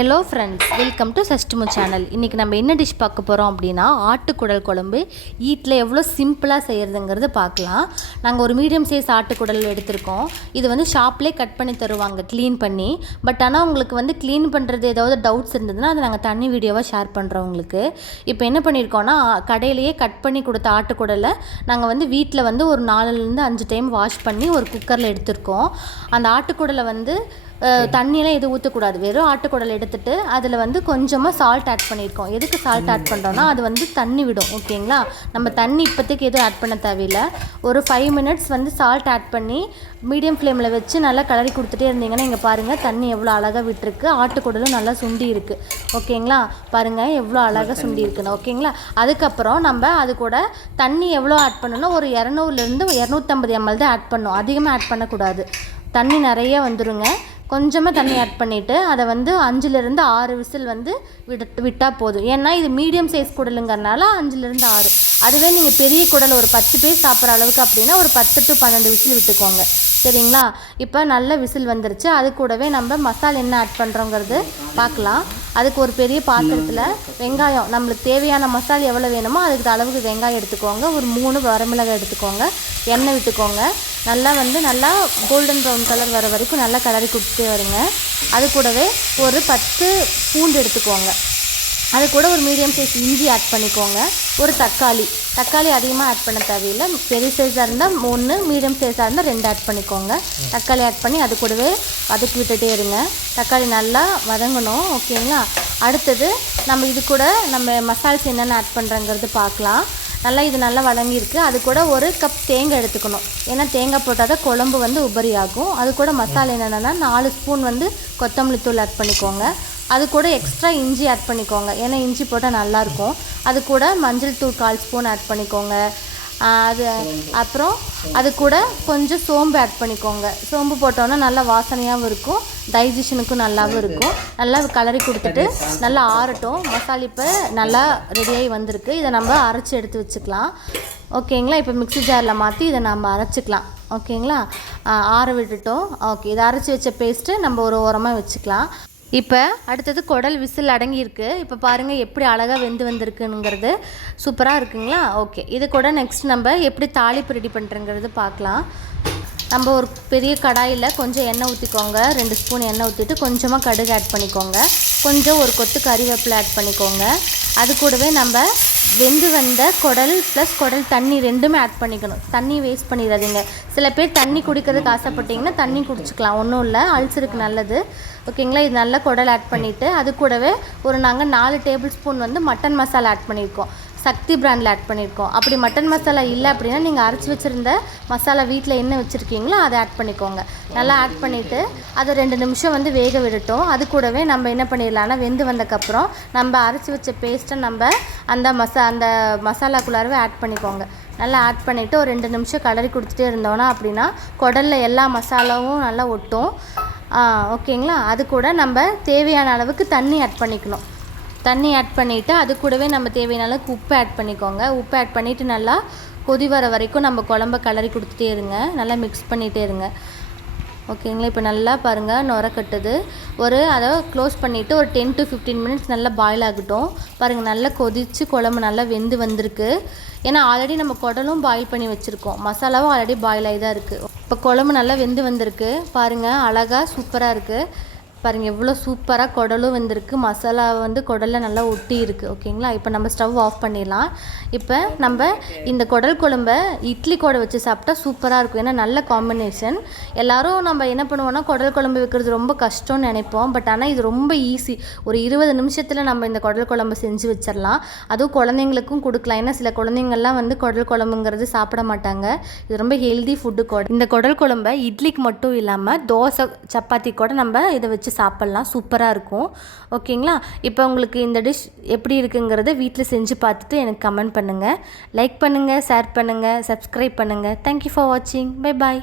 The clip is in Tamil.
ஹலோ ஃப்ரெண்ட்ஸ், வெல்கம் டு சஷ்டிமு சேனல். இன்றைக்கி நம்ம என்ன டிஷ் பார்க்க போகிறோம் அப்படின்னா ஆட்டுக்குடல் குழம்பு. வீட்டில் எவ்வளோ சிம்பிளாக செய்கிறதுங்கிறது பார்க்கலாம். நாங்கள் ஒரு மீடியம் சைஸ் ஆட்டுக்குடல் எடுத்திருக்கோம். இது வந்து ஷாப்லேயே கட் பண்ணி தருவாங்க க்ளீன் பண்ணி. பட் ஆனால் உங்களுக்கு வந்து க்ளீன் பண்ணுறது ஏதாவது டவுட்ஸ் இருந்ததுன்னா அதை நாங்கள் தனி வீடியோவாக ஷேர் பண்ணுறோம் உங்களுக்கு. இப்போ என்ன பண்ணியிருக்கோன்னா, கடையிலேயே கட் பண்ணி கொடுத்த ஆட்டுக்குடலை நாங்கள் வந்து வீட்டில் வந்து ஒரு 4-5 டைம் வாஷ் பண்ணி ஒரு குக்கரில் எடுத்திருக்கோம். அந்த ஆட்டுக்குடலை வந்து தண்ணியெலாம் எதுவும் ஊற்றக்கூடாது. வெறும் ஆட்டுக்குடல் எடுத்துகிட்டு அதில் வந்து கொஞ்சமாக சால்ட் ஆட் பண்ணியிருக்கோம். எதுக்கு சால்ட் ஆட் பண்ணுறோன்னா, அது வந்து தண்ணி விடும். ஓகேங்களா, நம்ம தண்ணி இப்போதைக்கு எதுவும் ஆட் பண்ண தேவையில்லை. ஒரு 5 மினிட்ஸ் வந்து சால்ட் ஆட் பண்ணி மீடியம் ஃப்ளேமில் வச்சு நல்லா கலரி கொடுத்துட்டே இருந்தீங்கன்னா இங்கே பாருங்கள் தண்ணி எவ்வளோ அழகாக விட்டுருக்கு. ஆட்டுக்குடலும் நல்லா சுண்டி இருக்குது. ஓகேங்களா, பாருங்கள் எவ்வளோ அழகாக சுண்டி இருக்குன்னு. ஓகேங்களா, அதுக்கப்புறம் நம்ம அது கூட தண்ணி எவ்வளோ ஆட் பண்ணணும்னா ஒரு 200 250 ml தான் ஆட் பண்ணணும். அதிகமாக ஆட் பண்ணக்கூடாது. தண்ணி நிறைய வந்துடுங்க. கொஞ்சமாக தண்ணி ஆட் பண்ணிவிட்டு அதை வந்து 5-6 விசில் வந்து விட்டால் போதும். ஏன்னா இது மீடியம் சைஸ் குடலுங்கிறனால 5-6. அதுவே நீங்கள் பெரிய குடல் ஒரு 10 பேர் சாப்பிட்ற அளவுக்கு அப்படின்னா ஒரு 10-12 விசில் விட்டுக்கோங்க. சரிங்களா, இப்போ நல்ல விசில் வந்துருச்சு. அது கூடவே நம்ம மசாலா என்ன ஆட் பண்ணுறோங்கிறது பார்க்கலாம். அதுக்கு ஒரு பெரிய பாத்திரத்தில் வெங்காயம், நம்மளுக்கு தேவையான மசாலா எவ்வளோ வேணுமோ அதுக்கு அளவுக்கு வெங்காயம் எடுத்துக்கோங்க. ஒரு 3 வரமிளகாய் எடுத்துக்கோங்க. எண்ணெய் விட்டுக்கோங்க. நல்லா கோல்டன் ப்ரௌன் கலர் வர வரைக்கும் நல்லா கலரி கொடுத்துட்டே வருங்க. அது கூடவே ஒரு 10 பூண்டு எடுத்துக்கோங்க. அது கூட ஒரு மீடியம் சைஸ் இஞ்சி ஆட் பண்ணிக்கோங்க. ஒரு தக்காளி அதிகமாக ஆட் பண்ண தேவையில்லை. பெரிய சைஸாக இருந்தால் 3, மீடியம் சைஸாக இருந்தால் 2 ஆட் பண்ணிக்கோங்க. தக்காளி ஆட் பண்ணி அது கூடவே வதக்கி விட்டுட்டே இருங்க. தக்காளி நல்லா வதங்கணும். ஓகேங்களா, அடுத்தது நம்ம இது கூட நம்ம மசால்ஸ் என்னென்ன ஆட் பண்ணுறங்கிறது பார்க்கலாம். இது நல்லா வதங்கியிருக்கு. அது கூட ஒரு கப் தேங்காய் எடுத்துக்கணும். ஏன்னா தேங்காய் போட்டால் தான் குழம்பு வந்து உபரி ஆகும். அது கூட மசாலா என்னென்னா 4 ஸ்பூன் வந்து கொத்தமல்லி தூள் ஆட் பண்ணிக்கோங்க. அது கூட எக்ஸ்ட்ரா இஞ்சி ஆட் பண்ணிக்கோங்க. ஏன்னா இஞ்சி போட்டால் நல்லாயிருக்கும். அது கூட மஞ்சள் தூள் 1/4 ஸ்பூன் ஆட் பண்ணிக்கோங்க. அப்புறம் அது கூட கொஞ்சம் சோம்பு ஆட் பண்ணிக்கோங்க. சோம்பு போட்டோன்னா நல்லா வாசனையாகவும் இருக்கும், டைஜஷனுக்கும் நல்லாவும் இருக்கும். நல்லா கலரி கொடுத்துட்டு நல்லா ஆறட்டும். மசாலா இப்போ நல்லா ரெடியாகி வந்திருக்கு. இதை நம்ம அரைச்சி எடுத்து வச்சுக்கலாம். ஓகேங்களா, இப்போ மிக்ஸி ஜாரில் மாற்றி இதை நம்ம அரைச்சிக்கலாம். ஓகேங்களா, ஆற விட்டுட்டோம். ஓகே, இதை அரைச்சி வச்ச பேஸ்ட்டு நம்ம ஒரு ஓரமாக வச்சுக்கலாம். இப்போ அடுத்தது குடல் விசில் அடங்கியிருக்கு. இப்போ பாருங்கள் எப்படி அழகாக வெந்து வந்திருக்குங்கிறது. சூப்பராக இருக்குங்களா. ஓகே, இது கூட நெக்ஸ்ட் நம்ம எப்படி தாளிப்பு ரெடி பண்ணுறங்கிறது பார்க்கலாம். நம்ம ஒரு பெரிய கடாயில் கொஞ்சம் எண்ணெய் ஊற்றிக்கோங்க. 2 ஸ்பூன் எண்ணெய் ஊற்றிட்டு கொஞ்சமாக கடுகு ஆட் பண்ணிக்கோங்க. கொஞ்சம் ஒரு கொத்து கறிவேப்பிலை ஆட் பண்ணிக்கோங்க. அது கூடவே நம்ம வெந்து வந்த குடல் ப்ளஸ் குடல் தண்ணி ரெண்டுமே ஆட் பண்ணிக்கணும். தண்ணி வேஸ்ட் பண்ணிடாதீங்க. சில பேர் தண்ணி குடிக்கிறதுக்கு ஆசைப்பட்டிங்கன்னா தண்ணி குடிச்சிக்கலாம், ஒன்றும் இல்லை, அல்சருக்கு நல்லது. ஓகேங்களா, இது நல்லா குடல் ஆட் பண்ணிவிட்டு அது கூடவே நாங்கள் 4 டேபிள் ஸ்பூன் வந்து மட்டன் மசாலா ஆட் பண்ணியிருக்கோம். சக்தி பிராண்டில் ஆட் பண்ணியிருக்கோம். அப்படி மட்டன் மசாலா இல்லை அப்படின்னா நீங்கள் அரைச்சி வச்சுருந்த மசாலா வீட்டில் என்ன வச்சுருக்கீங்களோ அதை ஆட் பண்ணிக்கோங்க. நல்லா ஆட் பண்ணிவிட்டு அதை 2 நிமிஷம் வந்து வேக விடட்டும். அது கூடவே நம்ம என்ன பண்ணிடலாம்னா, வெந்து வந்தக்கப்புறம் நம்ம அரைச்சி வச்ச பேஸ்ட்டை நம்ம அந்த மசாலாக்குள்ளாரவே ஆட் பண்ணிக்கோங்க. நல்லா ஆட் பண்ணிவிட்டு ஒரு 2 நிமிஷம் கலரி கொடுத்துட்டே இருந்தோன்னா அப்படின்னா குடலில் எல்லா மசாலாவும் நல்லா ஒட்டும். ஓகேங்களா, அது கூட நம்ம தேவையான அளவுக்கு தண்ணி ஆட் பண்ணிக்கணும். தண்ணி ஆட் பண்ணிவிட்டு அது கூடவே நம்ம தேவையான அளவுக்கு உப்பு ஆட் பண்ணிக்கோங்க. உப்பு ஆட் பண்ணிவிட்டு நல்லா கொதி வர வரைக்கும் நம்ம குழம்ப கலரி கொடுத்துட்டே இருங்க. நல்லா மிக்ஸ் பண்ணிகிட்டே இருங்க. ஓகேங்களா, இப்போ நல்லா பாருங்கள் நுர கட்டுது. அதை க்ளோஸ் பண்ணிவிட்டு ஒரு 10-15 மினிட்ஸ் நல்லா பாயில் ஆகட்டும். பாருங்கள் நல்லா கொதித்து குழம்பு நல்லா வெந்து வந்திருக்கு. ஏன்னா ஆல்ரெடி நம்ம குடலும் பாயில் பண்ணி வச்சுருக்கோம், மசாலாவும் ஆல்ரெடி பாயில் ஆகி தான் இருக்குது. இப்போ குழம்பு நல்லா வெந்து வந்திருக்கு. பாருங்கள் அழகாக சூப்பராக இருக்குது. பாருங்கள் எவ்வளோ சூப்பராக குடலும் வந்திருக்கு. மசாலா வந்து குடலில் நல்லா ஒட்டி இருக்குது. ஓகேங்களா, இப்போ நம்ம ஸ்டவ் ஆஃப் பண்ணிடலாம். இப்போ நம்ம இந்த குடல் குழம்பை இட்லி கூட வச்சு சாப்பிட்டா சூப்பராக இருக்கும். ஏன்னா நல்ல காம்பினேஷன். எல்லோரும் நம்ம என்ன பண்ணுவோம்னா குடல் குழம்பு வைக்கிறது ரொம்ப கஷ்டம்னு நினைப்போம். பட் ஆனால் இது ரொம்ப ஈஸி. ஒரு 20 நிமிஷத்தில் நம்ம இந்த குடல் குழம்பு செஞ்சு வச்சிடலாம். அதுவும் குழந்தைங்களுக்கும் கொடுக்கலாம். ஏன்னா சில குழந்தைங்கள்லாம் வந்து குடல் குழம்புங்கிறது சாப்பிட மாட்டாங்க. இது ரொம்ப ஹெல்தி ஃபுட்டு கூட. இந்த குடல் குழம்பை இட்லிக்கு மட்டும் இல்லாமல் தோசை சப்பாத்தி கூட நம்ம இதை வச்சு சாப்பிட்லாம். சூப்பராக இருக்கும். ஓகேங்களா, இப்போ உங்களுக்கு இந்த டிஷ் எப்படி இருக்குங்கிறத வீட்டில் செஞ்சு பார்த்துட்டு எனக்கு கமெண்ட் பண்ணுங்கள். லைக் பண்ணுங்கள், ஷேர் பண்ணுங்கள், சப்ஸ்கிரைப் பண்ணுங்கள். தேங்க்யூ ஃபார் வாட்சிங். Bye bye.